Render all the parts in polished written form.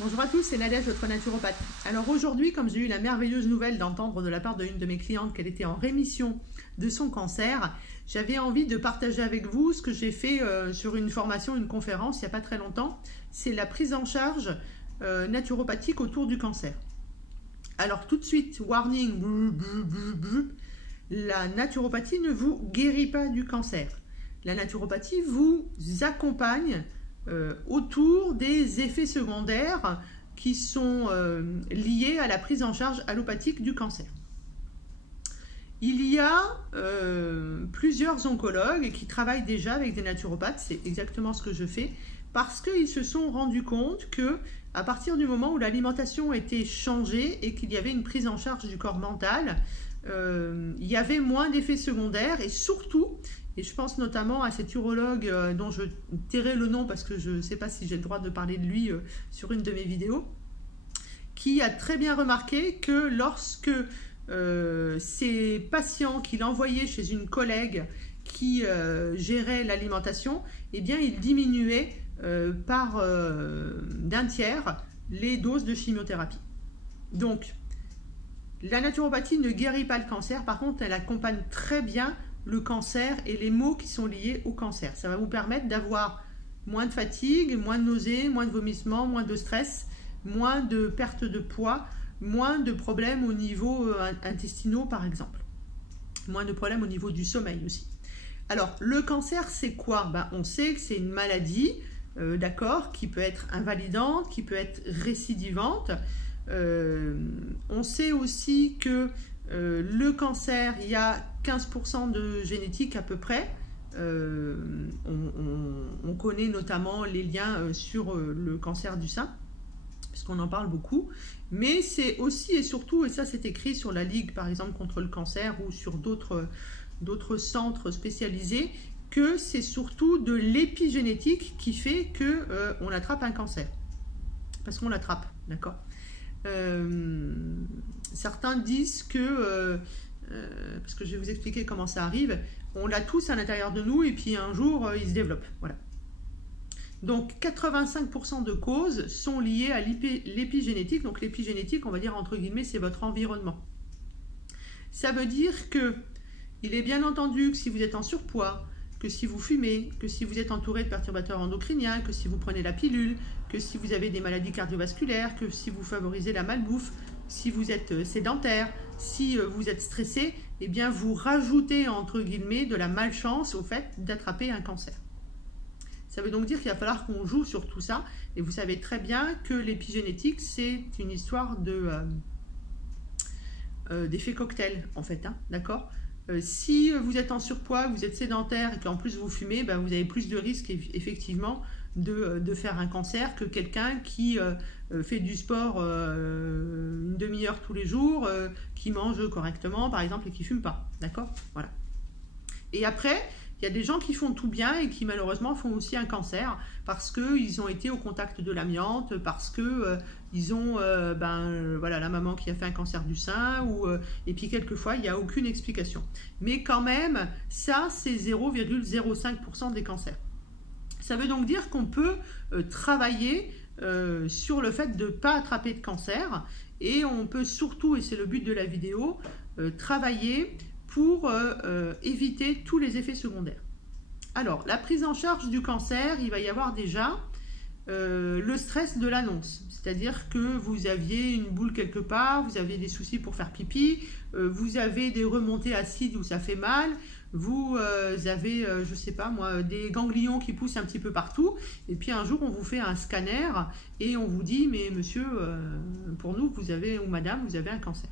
Bonjour à tous, c'est Nadège, votre naturopathe. Alors aujourd'hui, comme j'ai eu la merveilleuse nouvelle d'entendre de la part d'une de mes clientes qu'elle était en rémission de son cancer, j'avais envie de partager avec vous ce que j'ai fait sur une formation, une conférence il n'y a pas très longtemps. C'est la prise en charge naturopathique autour du cancer. Alors tout de suite, warning, la naturopathie ne vous guérit pas du cancer. La naturopathie vous accompagne autour des effets secondaires qui sont liés à la prise en charge allopathique du cancer. Il y a plusieurs oncologues qui travaillent déjà avec des naturopathes, c'est exactement ce que je fais, parce qu'ils se sont rendus compte que à partir du moment où l'alimentation était changée et qu'il y avait une prise en charge du corps mental, il y avait moins d'effets secondaires et surtout, et je pense notamment à cet urologue dont je tairai le nom parce que je ne sais pas si j'ai le droit de parler de lui sur une de mes vidéos, qui a très bien remarqué que lorsque ces patients qu'il envoyait chez une collègue qui gérait l'alimentation, eh bien il diminuait par d'un tiers les doses de chimiothérapie. Donc, la naturopathie ne guérit pas le cancer, par contre elle accompagne très bien le cancer et les maux qui sont liés au cancer. Ça va vous permettre d'avoir moins de fatigue, moins de nausées, moins de vomissements, moins de stress, moins de perte de poids, moins de problèmes au niveau intestinaux par exemple. Moins de problèmes au niveau du sommeil aussi. Alors, le cancer, c'est quoi? On sait que c'est une maladie, d'accord, qui peut être invalidante, qui peut être récidivante. On sait aussi que le cancer, il y a 15% de génétique à peu près. On connaît notamment les liens sur le cancer du sein, puisqu'on en parle beaucoup. Mais c'est aussi et surtout, et ça c'est écrit sur la Ligue par exemple contre le cancer ou sur d'autres centres spécialisés, que c'est surtout de l'épigénétique qui fait qu'on attrape un cancer. Parce qu'on l'attrape, d'accord. Certains disent que, parce que je vais vous expliquer comment ça arrive, on l'a tous à l'intérieur de nous et puis un jour il se développe. Voilà. Donc 85% de causes sont liées à l'épigénétique. Donc l'épigénétique, on va dire entre guillemets, c'est votre environnement. Ça veut dire que il est bien entendu que si vous êtes en surpoids, que si vous fumez, que si vous êtes entouré de perturbateurs endocriniens, que si vous prenez la pilule, que si vous avez des maladies cardiovasculaires, que si vous favorisez la malbouffe, si vous êtes sédentaire, si vous êtes stressé, eh bien vous rajoutez entre guillemets de la malchance au fait d'attraper un cancer. Ça veut donc dire qu'il va falloir qu'on joue sur tout ça, et vous savez très bien que l'épigénétique c'est une histoire d'effet cocktail en fait, hein, d'accord. Si vous êtes en surpoids, vous êtes sédentaire et qu'en plus vous fumez, vous avez plus de risques effectivement de faire un cancer que quelqu'un qui fait du sport une demi-heure tous les jours, qui mange correctement par exemple et qui ne fume pas, d'accord, voilà. Et après, il y a des gens qui font tout bien et qui malheureusement font aussi un cancer parce qu'ils ont été au contact de l'amiante, parce que ils ont voilà, la maman qui a fait un cancer du sein, et puis quelquefois il n'y a aucune explication. Mais quand même, ça c'est 0,05% des cancers. Ça veut donc dire qu'on peut travailler sur le fait de ne pas attraper de cancer, et on peut surtout, et c'est le but de la vidéo, travailler pour éviter tous les effets secondaires. Alors, la prise en charge du cancer, il va y avoir déjà le stress de l'annonce. C'est-à-dire que vous aviez une boule quelque part, vous avez des soucis pour faire pipi, vous avez des remontées acides où ça fait mal, vous avez, je sais pas moi, des ganglions qui poussent un petit peu partout, et puis un jour on vous fait un scanner et on vous dit, mais monsieur, pour nous, vous avez, ou madame, vous avez un cancer.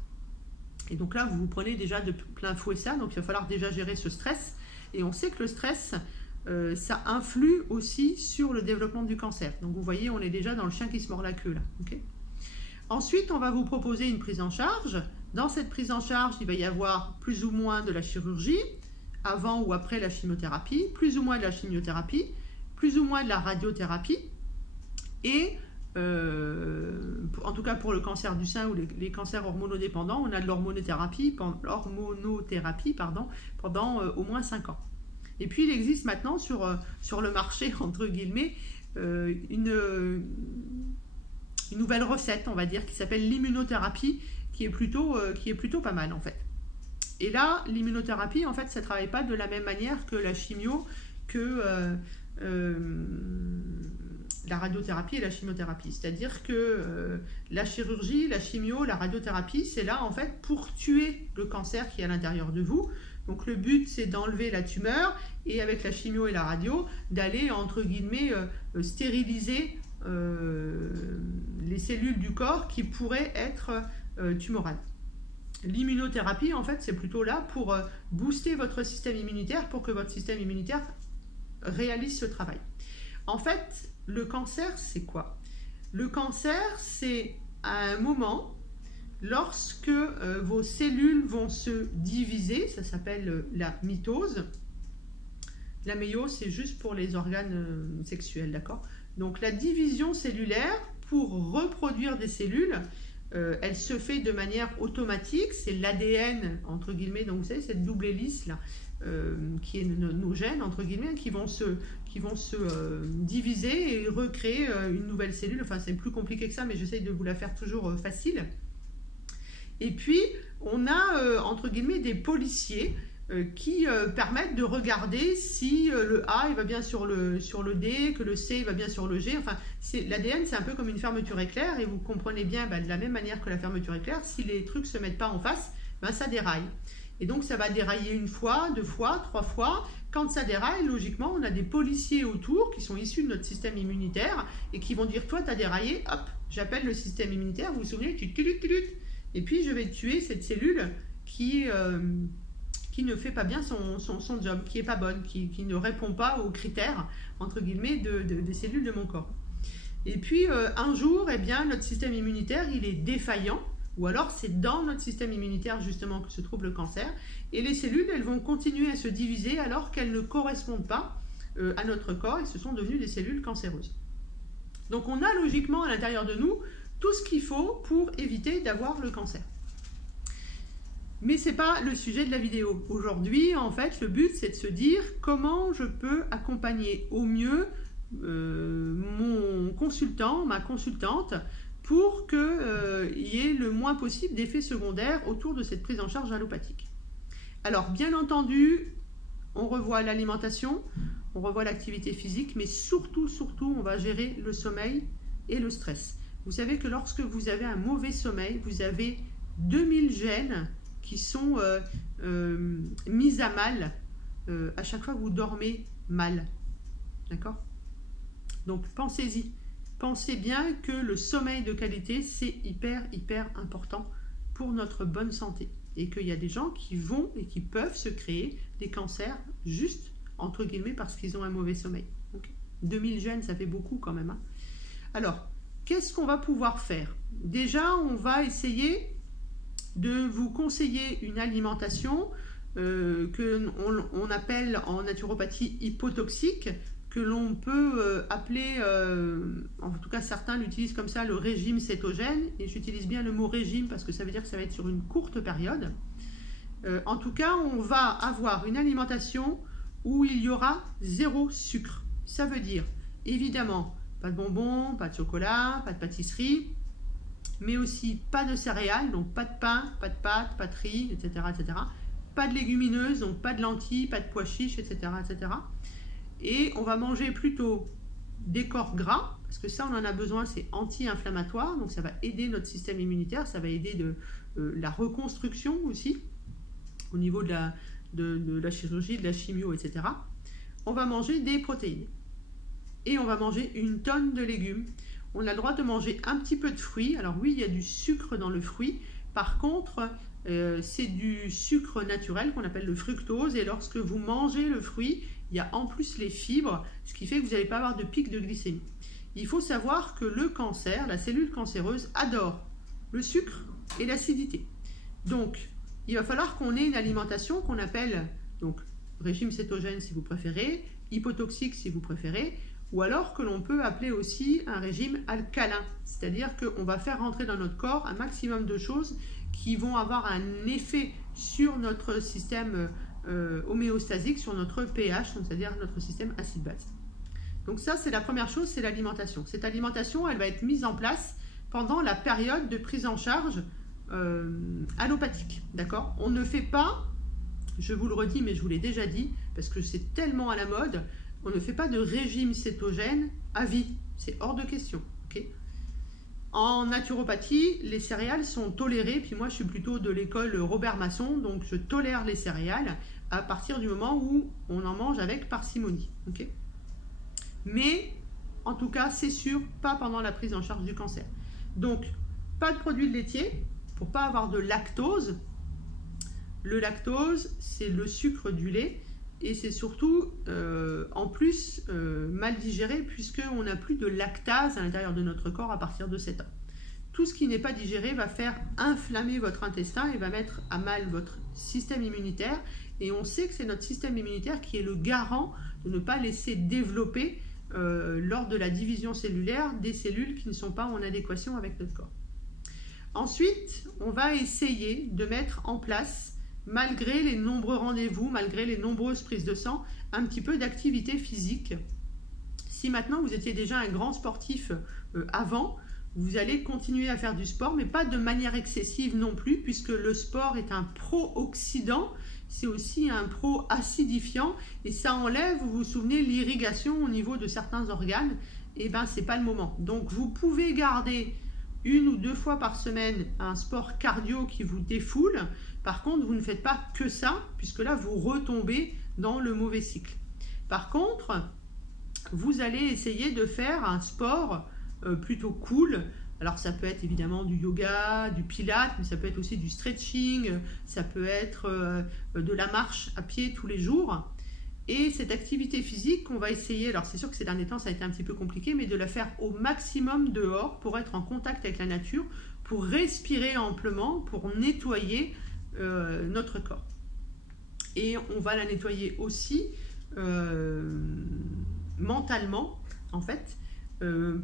Et donc là, vous vous prenez déjà de plein fouet ça, donc il va falloir déjà gérer ce stress. Et on sait que le stress, ça influe aussi sur le développement du cancer. Donc vous voyez, on est déjà dans le chien qui se mord la queue là. Okay. Ensuite, on va vous proposer une prise en charge. Dans cette prise en charge, il va y avoir plus ou moins de la chirurgie, avant ou après la chimiothérapie, plus ou moins de la chimiothérapie, plus ou moins de la radiothérapie, et en tout cas pour le cancer du sein ou les cancers hormonodépendants, on a de l'hormonothérapie pendant au moins 5 ans. Et puis il existe maintenant sur le marché, entre guillemets, une une nouvelle recette, on va dire, qui s'appelle l'immunothérapie, qui est plutôt pas mal en fait. Et là, l'immunothérapie, en fait, ça ne travaille pas de la même manière que la chimio, que la radiothérapie et la chimiothérapie. C'est-à-dire que la chirurgie, la chimio, la radiothérapie, c'est là, en fait, pour tuer le cancer qui est à l'intérieur de vous. Donc, le but, c'est d'enlever la tumeur et avec la chimio et la radio, d'aller, entre guillemets, stériliser les cellules du corps qui pourraient être tumorales. L'immunothérapie, en fait, c'est plutôt là pour booster votre système immunitaire, pour que votre système immunitaire réalise ce travail. En fait, le cancer, c'est quoi? Le cancer, c'est à un moment, lorsque vos cellules vont se diviser, ça s'appelle la mitose. La méiose, c'est juste pour les organes sexuels, d'accord? Donc, la division cellulaire, pour reproduire des cellules, elle se fait de manière automatique, c'est l'ADN, entre guillemets, donc vous savez, cette double hélice là, qui est nos gènes, entre guillemets, qui vont se diviser et recréer une nouvelle cellule. Enfin, c'est plus compliqué que ça, mais j'essaye de vous la faire toujours facile. Et puis, on a, entre guillemets, des policiers qui permettent de regarder si le A il va bien sur le D, que le C il va bien sur le G. Enfin, l'ADN, c'est un peu comme une fermeture éclair, et vous comprenez bien, de la même manière que la fermeture éclair, si les trucs ne se mettent pas en face, ça déraille. Et donc, ça va dérailler une fois, 2 fois, 3 fois. Quand ça déraille, logiquement, on a des policiers autour qui sont issus de notre système immunitaire et qui vont dire, toi, tu as déraillé, hop, j'appelle le système immunitaire, vous vous souvenez, et puis je vais tuer cette cellule qui ne fait pas bien son job, qui n'est pas bonne, qui ne répond pas aux critères, entre guillemets, des cellules de mon corps. Et puis, un jour, eh bien, notre système immunitaire, il est défaillant, ou alors c'est dans notre système immunitaire, justement, que se trouve le cancer, et les cellules, elles vont continuer à se diviser alors qu'elles ne correspondent pas à notre corps, et ce sont devenues des cellules cancéreuses. Donc, on a logiquement à l'intérieur de nous tout ce qu'il faut pour éviter d'avoir le cancer. Mais ce n'est pas le sujet de la vidéo. Aujourd'hui, en fait, le but, c'est de se dire comment je peux accompagner au mieux mon consultant, ma consultante, pour qu'il y ait le moins possible d'effets secondaires autour de cette prise en charge allopathique. Alors, bien entendu, on revoit l'alimentation, on revoit l'activité physique, mais surtout, on va gérer le sommeil et le stress. Vous savez que lorsque vous avez un mauvais sommeil, vous avez 2000 gènes qui sont mises à mal à chaque fois que vous dormez mal. D'accord? Donc pensez-y. Pensez bien que le sommeil de qualité, c'est hyper important pour notre bonne santé. Et qu'il y a des gens qui vont et qui peuvent se créer des cancers juste, entre guillemets, parce qu'ils ont un mauvais sommeil. Okay. 2000 gènes, ça fait beaucoup quand même. Hein. Alors, qu'est-ce qu'on va pouvoir faire? Déjà, on va essayer de vous conseiller une alimentation qu'on appelle en naturopathie hypotoxique, que l'on peut appeler, en tout cas certains l'utilisent comme ça, le régime cétogène, et j'utilise bien le mot régime parce que ça veut dire que ça va être sur une courte période. En tout cas, on va avoir une alimentation où il y aura 0 sucre. Ça veut dire, évidemment, pas de bonbons, pas de chocolat, pas de pâtisserie, mais aussi pas de céréales, donc pas de pain, pas de pâtes, pas de riz, etc., etc. Pas de légumineuses, donc pas de lentilles, pas de pois chiches, etc., etc. Et on va manger plutôt des corps gras, parce que ça on en a besoin, c'est anti-inflammatoire, donc ça va aider notre système immunitaire, ça va aider de la reconstruction aussi, au niveau de la chirurgie, de la chimio, etc. On va manger des protéines. Et on va manger une tonne de légumes. On a le droit de manger un petit peu de fruits. Alors oui, il y a du sucre dans le fruit. Par contre, c'est du sucre naturel qu'on appelle le fructose. Et lorsque vous mangez le fruit, il y a en plus les fibres, ce qui fait que vous n'allez pas avoir de pic de glycémie. Il faut savoir que le cancer, la cellule cancéreuse, adore le sucre et l'acidité. Donc, il va falloir qu'on ait une alimentation qu'on appelle donc régime cétogène si vous préférez, hypotoxique si vous préférez, ou alors que l'on peut appeler aussi un régime alcalin, c'est-à-dire qu'on va faire rentrer dans notre corps un maximum de choses qui vont avoir un effet sur notre système homéostasique, sur notre pH, c'est-à-dire notre système acide-base. Donc ça, c'est la première chose, c'est l'alimentation. Cette alimentation, elle va être mise en place pendant la période de prise en charge allopathique, d'accord? On ne fait pas, je vous le redis, mais je vous l'ai déjà dit, parce que c'est tellement à la mode, on ne fait pas de régime cétogène à vie, c'est hors de question, ok? En naturopathie, les céréales sont tolérées, puis moi je suis plutôt de l'école Robert Masson, donc je tolère les céréales à partir du moment où on en mange avec parcimonie, ok? Mais en tout cas, c'est sûr, pas pendant la prise en charge du cancer. Donc, pas de produits laitiers pour pas avoir de lactose. Le lactose, c'est le sucre du lait et c'est surtout en plus mal digéré puisqu'on n'a plus de lactase à l'intérieur de notre corps à partir de 7 ans. Tout ce qui n'est pas digéré va faire inflammer votre intestin et va mettre à mal votre système immunitaire. Et on sait que c'est notre système immunitaire qui est le garant de ne pas laisser développer lors de la division cellulaire des cellules qui ne sont pas en adéquation avec notre corps. Ensuite, on va essayer de mettre en place, malgré les nombreux rendez-vous, malgré les nombreuses prises de sang, un petit peu d'activité physique. Si maintenant vous étiez déjà un grand sportif avant, vous allez continuer à faire du sport, mais pas de manière excessive non plus, puisque le sport est un pro-oxydant, c'est aussi un pro-acidifiant, et ça enlève, vous vous souvenez, l'irrigation au niveau de certains organes, et bien c'est pas le moment. Donc vous pouvez garder 1 ou 2 fois par semaine un sport cardio qui vous défoule. Par contre, vous ne faites pas que ça, puisque là, vous retombez dans le mauvais cycle. Par contre, vous allez essayer de faire un sport plutôt cool. Alors, ça peut être évidemment du yoga, du pilates, mais ça peut être aussi du stretching, ça peut être de la marche à pied tous les jours. Et cette activité physique, on va essayer, alors c'est sûr que ces derniers temps ça a été un petit peu compliqué, mais de la faire au maximum dehors pour être en contact avec la nature, pour respirer amplement, pour nettoyer notre corps. Et on va la nettoyer aussi mentalement, en fait.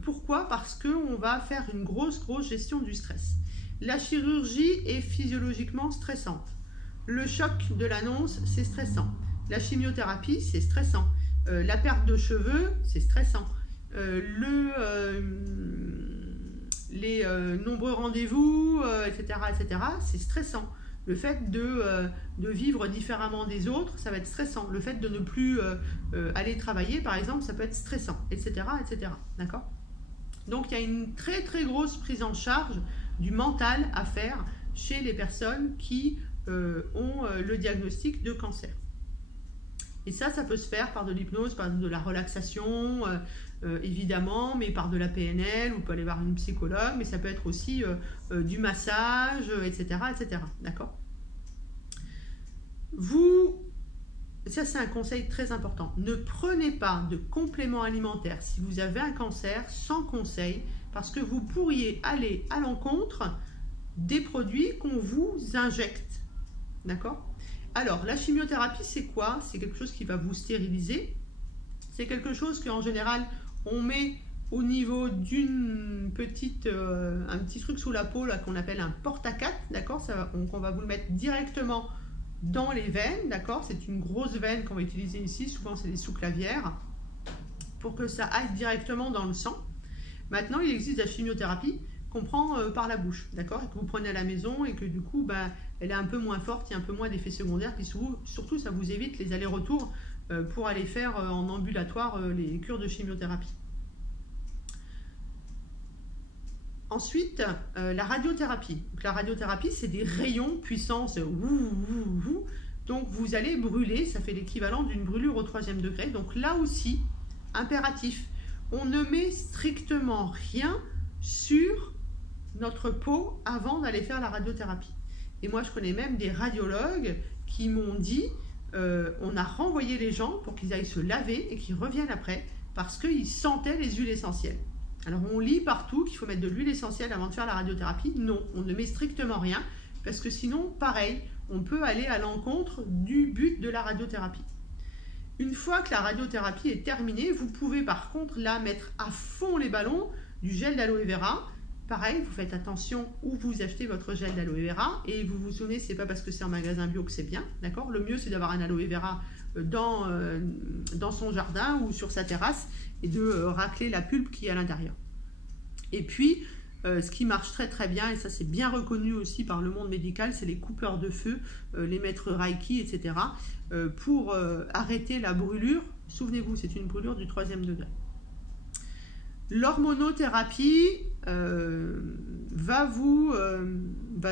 Pourquoi? Parce qu'on va faire une grosse gestion du stress. La chirurgie est physiologiquement stressante. Le choc de l'annonce, c'est stressant. La chimiothérapie, c'est stressant. La perte de cheveux, c'est stressant. Les nombreux rendez-vous, etc., c'est stressant. Le fait de vivre différemment des autres, ça va être stressant. Le fait de ne plus aller travailler, par exemple, ça peut être stressant, etc., etc. D'accord? Donc, il y a une très grosse prise en charge du mental à faire chez les personnes qui ont le diagnostic de cancer. Et ça peut se faire par de l'hypnose, par de la relaxation, évidemment, mais par de la PNL, vous pouvez aller voir une psychologue, mais ça peut être aussi du massage, etc., etc. D'accord? Ça c'est un conseil très important, ne prenez pas de compléments alimentaires si vous avez un cancer sans conseil, parce que vous pourriez aller à l'encontre des produits qu'on vous injecte. D'accord? Alors, la chimiothérapie, c'est quoi? C'est quelque chose qui va vous stériliser. C'est quelque chose qu'en général, on met au niveau d'un petit truc sous la peau là, qu'on appelle un porte-à-4, d'accord? On va vous le mettre directement dans les veines, d'accord? C'est une grosse veine qu'on va utiliser ici, souvent c'est des sous-clavières, pour que ça aille directement dans le sang. Maintenant, il existe la chimiothérapie qu'on prend par la bouche, d'accord, et que vous prenez à la maison et que du coup, elle est un peu moins forte, il y a un peu moins d'effets secondaires, puis surtout, ça vous évite les allers-retours pour aller faire en ambulatoire les cures de chimiothérapie. Ensuite, la radiothérapie. Donc, la radiothérapie, c'est des rayons puissance, donc vous allez brûler, ça fait l'équivalent d'une brûlure au 3e degré, donc là aussi, impératif, on ne met strictement rien sur notre peau avant d'aller faire la radiothérapie. Et moi, je connais même des radiologues qui m'ont dit on a renvoyé les gens pour qu'ils aillent se laver et qu'ils reviennent après parce qu'ils sentaient les huiles essentielles. Alors, on lit partout qu'il faut mettre de l'huile essentielle avant de faire la radiothérapie. Non, on ne met strictement rien parce que sinon, pareil, on peut aller à l'encontre du but de la radiothérapie. Une fois que la radiothérapie est terminée, vous pouvez par contre là mettre à fond les ballons du gel d'aloe vera. Pareil, vous faites attention où vous achetez votre gel d'aloe vera et vous vous souvenez, c'est pas parce que c'est en magasin bio que c'est bien, d'accord? Le mieux c'est d'avoir un aloe vera dans son jardin ou sur sa terrasse et de racler la pulpe qui est à l'intérieur. Et puis, Ce qui marche très très bien, et ça c'est bien reconnu aussi par le monde médical, c'est les coupeurs de feu, les maîtres Reiki, etc. Pour arrêter la brûlure. Souvenez-vous, c'est une brûlure du 3e degré. L'hormonothérapie va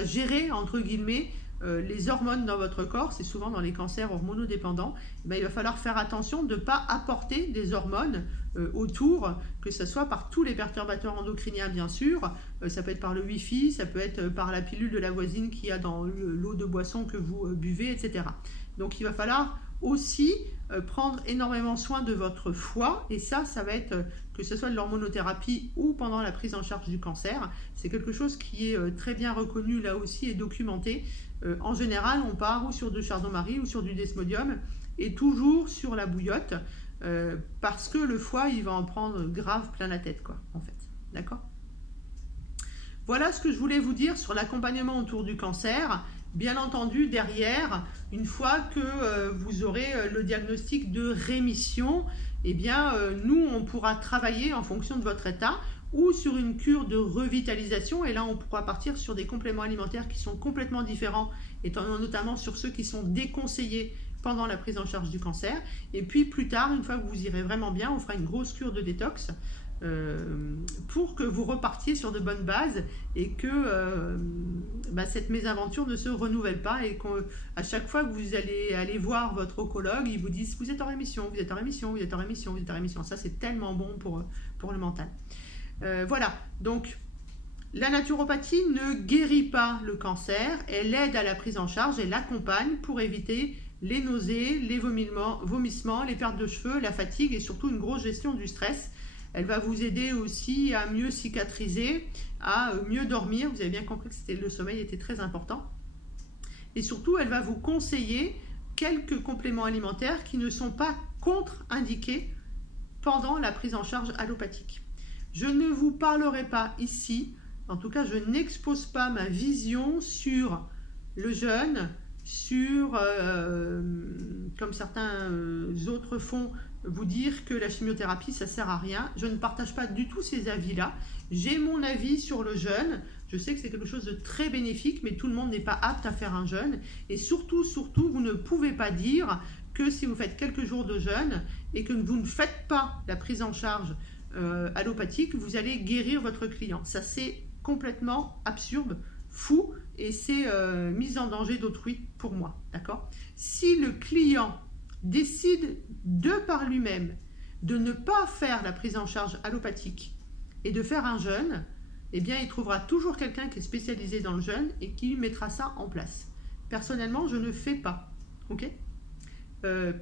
gérer, entre guillemets, les hormones dans votre corps. C'est souvent dans les cancers hormonodépendants. Il va falloir faire attention de ne pas apporter des hormones autour, que ce soit par tous les perturbateurs endocriniens, bien sûr. Ça peut être par le Wi-Fi, ça peut être par la pilule de la voisine qu'il y a dans l'eau de boisson que vous buvez, etc. Donc il va falloir aussi prendre énormément soin de votre foie, et ça va être, que ce soit de l'hormonothérapie ou pendant la prise en charge du cancer, c'est quelque chose qui est très bien reconnu là aussi et documenté. En général, on part ou sur du chardon-marie ou sur du desmodium, et toujours sur la bouillotte, parce que le foie, il va en prendre grave plein la tête, quoi, en fait. D'accord ? Voilà ce que je voulais vous dire sur l'accompagnement autour du cancer. Bien entendu, derrière, une fois que vous aurez le diagnostic de rémission, eh bien, nous, on pourra travailler en fonction de votre état ou sur une cure de revitalisation. Et là, on pourra partir sur des compléments alimentaires qui sont complètement différents, étant notamment sur ceux qui sont déconseillés pendant la prise en charge du cancer. Et puis, plus tard, une fois que vous irez vraiment bien, on fera une grosse cure de détox pour que vous repartiez sur de bonnes bases et que cette mésaventure ne se renouvelle pas, et qu'à chaque fois que vous allez aller voir votre oncologue, ils vous disent vous êtes en rémission, vous êtes en rémission, vous êtes en rémission, vous êtes en rémission. Ça, c'est tellement bon pour le mental. Voilà, donc la naturopathie ne guérit pas le cancer, elle aide à la prise en charge, elle l'accompagne pour éviter les nausées, les vomissements, les pertes de cheveux, la fatigue et surtout une grosse gestion du stress. Elle va vous aider aussi à mieux cicatriser, à mieux dormir. Vous avez bien compris que le sommeil était très important. Et surtout, elle va vous conseiller quelques compléments alimentaires qui ne sont pas contre-indiqués pendant la prise en charge allopathique. Je ne vous parlerai pas ici, en tout cas je n'expose pas ma vision sur le jeûne, sur, comme certains autres font, vous dire que la chimiothérapie ça sert à rien. Je ne partage pas du tout ces avis-là. J'ai mon avis sur le jeûne. Je sais que c'est quelque chose de très bénéfique, mais tout le monde n'est pas apte à faire un jeûne. Et surtout, vous ne pouvez pas dire que si vous faites quelques jours de jeûne et que vous ne faites pas la prise en charge allopathique, vous allez guérir votre client. Ça, c'est complètement absurde, fou, et c'est mise en danger d'autrui pour moi. D'accord ? Si le client décide de par lui-même de ne pas faire la prise en charge allopathique et de faire un jeûne, eh bien il trouvera toujours quelqu'un qui est spécialisé dans le jeûne et qui lui mettra ça en place. Personnellement, je ne fais pas. Ok ?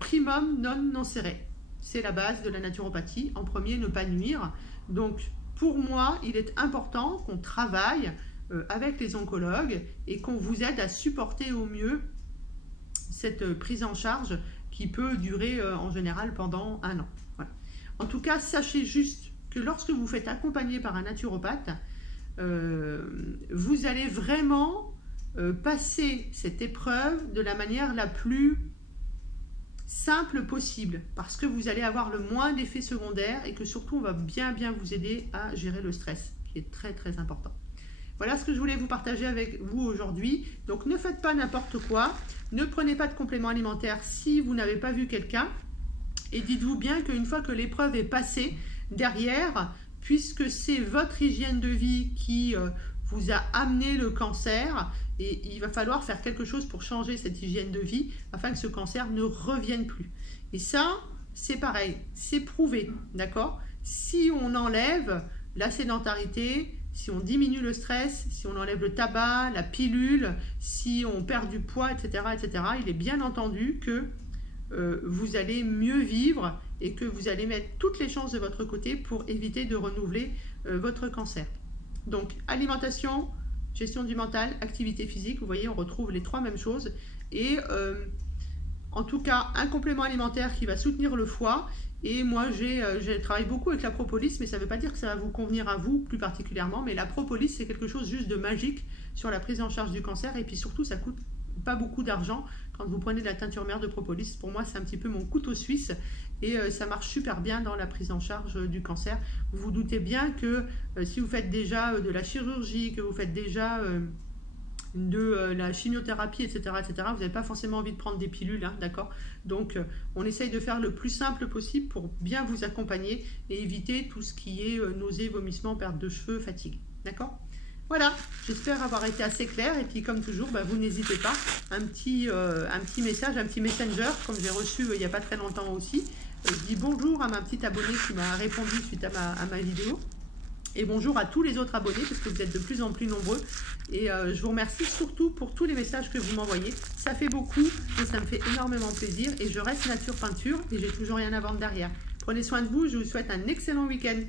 Primum non nocere, c'est la base de la naturopathie. En premier, ne pas nuire. Donc pour moi, il est important qu'on travaille avec les oncologues et qu'on vous aide à supporter au mieux cette prise en charge qui peut durer en général pendant 1 an. Voilà. En tout cas, sachez juste que lorsque vous faites accompagner par un naturopathe, vous allez vraiment passer cette épreuve de la manière la plus simple possible, parce que vous allez avoir le moins d'effets secondaires et que surtout on va bien vous aider à gérer le stress, qui est très très important. Voilà ce que je voulais vous partager avec vous aujourd'hui. Donc ne faites pas n'importe quoi, ne prenez pas de compléments alimentaires si vous n'avez pas vu quelqu'un, et dites-vous bien qu'une fois que l'épreuve est passée, derrière, puisque c'est votre hygiène de vie qui vous a amené le cancer, et il va falloir faire quelque chose pour changer cette hygiène de vie afin que ce cancer ne revienne plus. Et ça, c'est pareil, c'est prouvé, d'accord ? Si on enlève la sédentarité, si on diminue le stress, si on enlève le tabac, la pilule, si on perd du poids, etc., il est bien entendu que vous allez mieux vivre et que vous allez mettre toutes les chances de votre côté pour éviter de renouveler votre cancer. Donc, alimentation, gestion du mental, activité physique, vous voyez, on retrouve les 3 mêmes choses. Et en tout cas, un complément alimentaire qui va soutenir le foie. Et moi, je travaille beaucoup avec la propolis, mais ça ne veut pas dire que ça va vous convenir à vous plus particulièrement. Mais la propolis, c'est quelque chose juste de magique sur la prise en charge du cancer. Et puis surtout, ça ne coûte pas beaucoup d'argent quand vous prenez de la teinture mère de propolis. Pour moi, c'est un petit peu mon couteau suisse. et ça marche super bien dans la prise en charge du cancer. Vous vous doutez bien que si vous faites déjà de la chirurgie, que vous faites déjà de la chimiothérapie, etc., etc., vous n'avez pas forcément envie de prendre des pilules, hein, d'accord? Donc, on essaye de faire le plus simple possible pour bien vous accompagner et éviter tout ce qui est nausées, vomissements, perte de cheveux, fatigue, d'accord? Voilà, j'espère avoir été assez claire. Et puis, comme toujours, vous n'hésitez pas, un petit message, un petit messenger, comme j'ai reçu il n'y a pas très longtemps aussi. Je dis bonjour à ma petite abonnée qui m'a répondu suite à ma vidéo. Et bonjour à tous les autres abonnés, parce que vous êtes de plus en plus nombreux. Et je vous remercie surtout pour tous les messages que vous m'envoyez. Ça fait beaucoup et ça me fait énormément plaisir. Et je reste nature peinture et j'ai toujours rien à vendre derrière. Prenez soin de vous, je vous souhaite un excellent week-end.